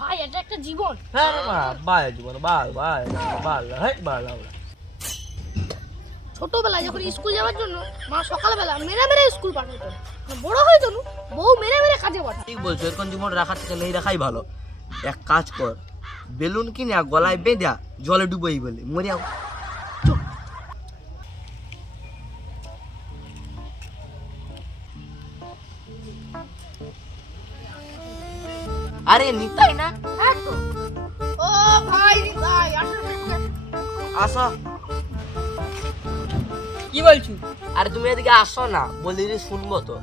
ভাই এটা একটা জীবন। হ্যাঁ মা বাল জীবন বাল বাল বাল হ্যাঁ বাল আমরা ছোটবেলায় যখন স্কুল যাওয়ার জন্য মা সকালবেলা মেরে মেরে স্কুল পাঠাতো। বড় হয়ে বউ মেরে মেরে কাজে পাঠায় ঠিক বলছো এরকম জীবন রাখার থেকে নেই রাখাই ভালো। এক কাজ কর বেলুন কিনে গলায় বেঁধা জলে ডুবেই বলে মরে আরে নিতাই না। হ্যাঁ তো ও ভাই আসলে আসো কি বলছু? আরে তুমি এদিকে আসো না বলি রে শুনব তো।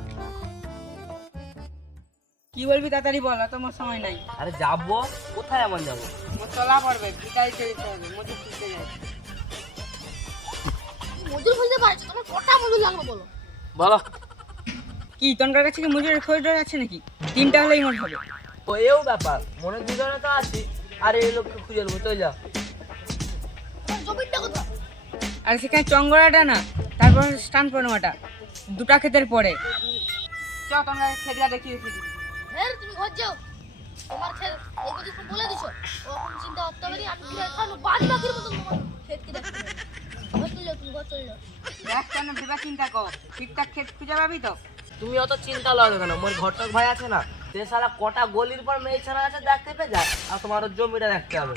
কি বলবি তাড়াতাড়ি বল অত আমার সময় নাই। আরে যাব কোথায় এমন যাব? মোর চলা পড়বে ভিটাই যেতে হবে মজুর তুলতে যাবে মজুর খুঁজতে পারছ তোমার কটা মজুর লাগবে বলো? বলো। কি তনকার কাছে কি মজুরের খোঁজ আছে নাকি? তিনটা হলেই মোট হবে। ও এও ব্যাপার মনে দুজনে তো আছি আর এই লোককে খুঁজে নেব চলে যা। আর সেখানে চঙ্গড়াটা না তারপর স্টান পনেমাটা দুটা ক্ষেতের পরে। চ তনকার ক্ষেতটা দেখিয়ে দিচ্ছি হ্যাঁ তুমি ঘর যাও তোমার খেল এই কথা বলে দিছো? ও চিন্তা করতে পারি আমি পুরো এখানে বাদ বাকির মতো তোমার খেত কি দেখতে ঘর চলে তুমি ঘর চলে দেখ কেন ভেবা চিন্তা কর। ঠিকঠাক ক্ষেত খুঁজে পাবি তো? তুমি অত চিন্তা লাগবে কেন? মোর ঘটক ভাই আছে না সে সারা কটা গলির পর মেয়ে ছাড়া আছে দেখতে পেয়ে যায় আর তোমার জমিটা দেখতে হবে।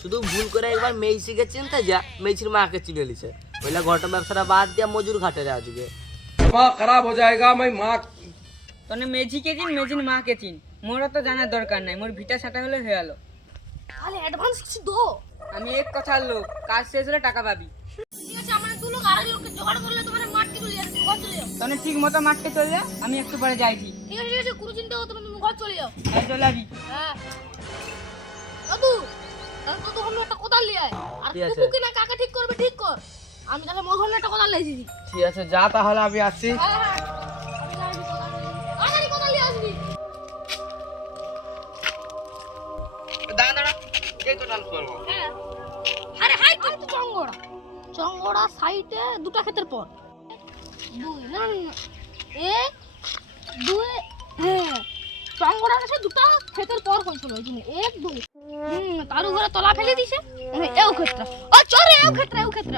শুধু ভুল করে একবার মেইসিকে চিনতে যা মেইসির মাকে চিনে লিছে বলে ঘটক ব্যবসাটা বাদ দিয়া মজুর ঘাটে আজকে। তনে মেজিকে চিন মেজির মাকে চিন। মোরও তো জানার দরকার নাই মোর ভিটা সাটা হলে হয়ে গেল তাহলে অ্যাডভান্স কিছু দো। আমি এক কথা লোক কাজ শেষ হলে টাকা পাবি। ঠিক আছে আমার তনে ঠিক মতো মারতে চলে যা আমি একটু পরে যাইছি ঠিক। আছে ঠিক আছে কোনো চিন্তা তুমি ঘর চলে যাও। আর চলে যাবি হ্যাঁ। দাদু তো তুমি একটা কোদাল নিয়ে আয়। আর। কুকুকে না কাকে ঠিক করবে ঠিক কর। আমি তাহলে মোর ঘরে একটা কোদাল এসেছি ঠিক আছে যা তাহলে আমি আসছি। হ্যাঁ হ্যাঁ। আমি যাই কোদাল নিয়ে এসেছি। কোদাল নিয়ে আসবি। দাঁড়া দাঁড়া এই তো ডান্স করব। হ্যাঁ। আরে হাই কিন্তু চঙ্গড়া। চঙ্গড়া সাইডে দুটা ক্ষেতের পর দুই না। এক দুই হ্যাঁ আছে দুটা ক্ষেতের পর কইছিল ওই জন্য এক দুই হুম তার উপরে তলা ফেলে দিছে এও ক্ষেত্র ও চরে এও ক্ষেত্র এও ক্ষেত্র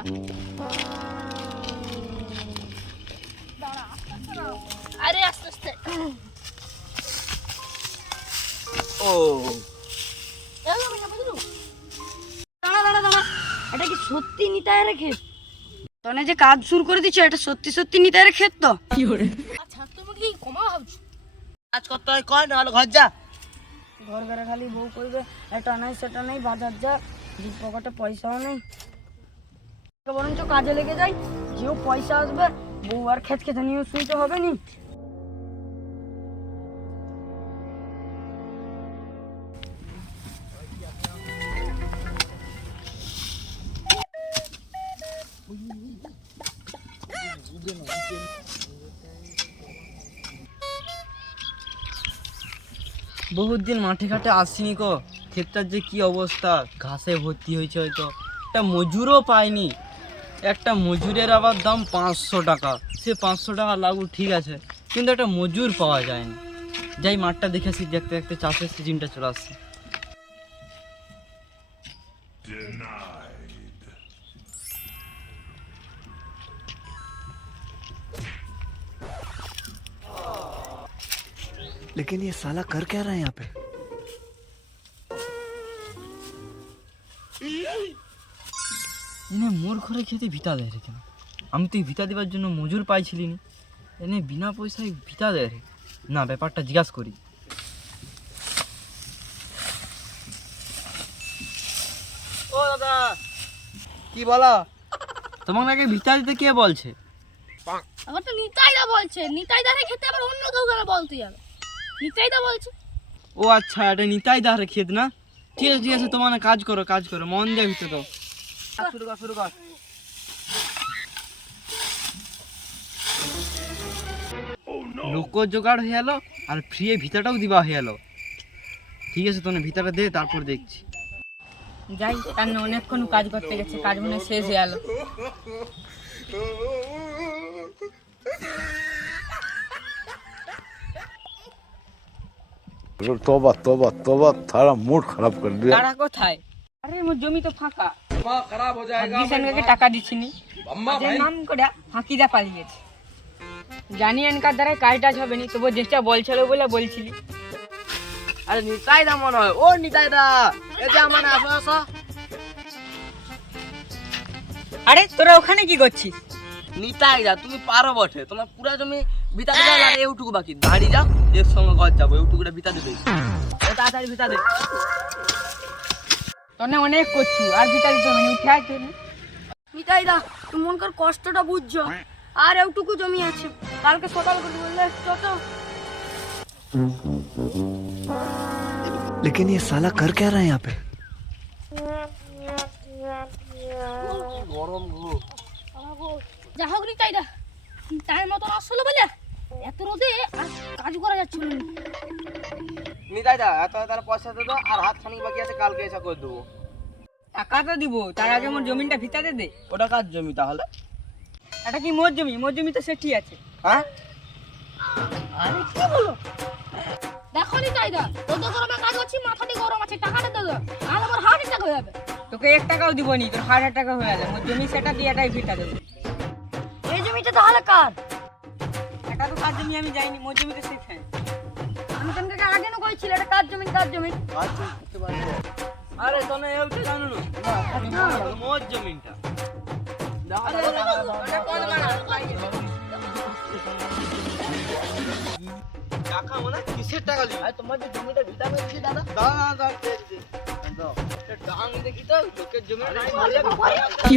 দাঁড়া, আস্তে আস্তে নাও। আরে আস্তে আস্তে ও? দাঁড়া দাঁড়া দাঁড়া এটা কি সত্যি নিতায় রেখে তনে যে কাজ শুরু করে দিচ্ছ এটা সত্যি সত্যি নিতে ক্ষেত তো। আচ্ছা তুমি কি কমা ভাবছ। কাজ করতে হয় কয় নাহলে ঘর যা। ঘর ঘরে খালি বউ করবে এটা নাই সেটা নাই বাজার যা দু পকেটে পয়সাও নেই। বরঞ্চ কাজে লেগে যাই যেও পয়সা আসবে বউ আর খেত খেতে নিয়েও শুনতে হবে নি। বহুত দিন মাঠে ঘাটে আসিনি কো ক্ষেতটার যে কি অবস্থা? ঘাসে ভর্তি হয়েছে হয়তো। একটা মজুরও পাইনি। একটা মজুরের আবার দাম পাঁচশো টাকা। সে পাঁচশো টাকা লাগু ঠিক আছে। কিন্তু একটা মজুর পাওয়া যায়নি। যাই মাঠটা দেখেছি, দেখতে দেখতে চাষের সিজনটা চলে আসছে। लेकिन ये साला कर क्या रहा है यहाँ पे এনে মোর ঘরে খেতে ভিতা দেয় রে কেন আমি তো এই ভিতা দেওয়ার জন্য মজুর পাইছিলি নি এনে বিনা পয়সায় ভিতা দেয় রে না ব্যাপারটা জিজ্ঞাসা করি ও দাদা কি বলো তোমার নাকি ভিতা দিতে কে বলছে আবার তো নিতাইদা বলছে নিতাইদা রে খেতে আবার অন্য কেউ কেন বলতে যাবে নিতাইদা বলছে। ও আচ্ছা এটা নিতাই দাহরে ক্ষেত না। ঠিক আছে ঠিক আছে তোমার কাজ করো কাজ করো মন দিয়ে ভিতরে দাও। শুরু কর শুরু কর। লোক জোগাড় হয়ে গেল আর ফ্রি ভিতাটাও দিবা হয়ে গেল ঠিক আছে তোনে ভিতাটা দে তারপর দেখছি। যাই তার না অনেকক্ষণ কাজ করতে গেছে কাজ মনে শেষ হয়ে গেল তোবা তোবা তোবা তারা মুড খারাপ করে দিয়ে। তারা কোথায়? আরে মোর জমি তো ফাঁকা। মা খারাপ হয়ে যায়গা বিশানকে টাকা দিছিনি আম্মা ভাই। নাম করে ফাঁকি দা পালিয়েছে। জানি এনকার দ্বারা কাজটাজ হবে নি তবু যেটা বলছিল বলে বলছিলি। আরে নিতাই দা মনে হয়। ও নিতাই দা এই যে আমার আসো আসো আরে তোরা ওখানে কি করছিস? নিতাই দা তুমি পারো বটে তোমার পুরা জমি ভিতা দিতে লাগে এইটুকু বাকি দাঁড়িয়ে যাও এর সঙ্গে ঘর যাবো এইটুকুটা ভিতা দেবে ও তাড়াতাড়ি ভিতা দে তোর না অনেক করছু আর ভিটা দিতে হবে না, উঠে আয় তুই মিতাই দা তুমি মন কর কষ্টটা বুঝছো আর এইটুকু জমি আছে কালকে সকাল করে বললে চত लेकिन ये साला कर क्या रहा है यहाँ पे যা হোক নি তাই টাইম মতন আসলো বলে এত রোদে আর কাজ করা যাচ্ছিল না। নিতাই দা এত তাহলে পয়সা দে দাও আর হাত খানিক বাকি আছে কালকে এসে করে দেবো। টাকা তো দিব তার আগে মোর জমিটা ভিতাতে দে। ওটা কার জমি তাহলে? এটা কি মোর জমি? মোর জমি তো সেটি আছে। হ্যাঁ? দেখো নি তাই দা রোদে গরমে কাজ করছি মাথাটি গরম আছে টাকাটা দেবে আর আমার হার্ট অ্যাটাক হয়ে যাবে। তোকে এক টাকাও দিব নি তোর হাজার টাকা হয়ে যাবে। মোর জমি সেটা দিয়ে এটাই ভিটা দেবে। এই তাহলে কার এটা তো কার জমি আমি যাইনি মোর জমি তো সেখানে আমি তোমাকে আগে না কইছিল এটা কার জমি কার জমি আরে তোনে এইটা জানো না মোর জমিটা টাকা মানে কিসের টাকা আর তোমার যে জমিটা দাদা ডাং দেখি তো লোকের জমি নাই বলে কি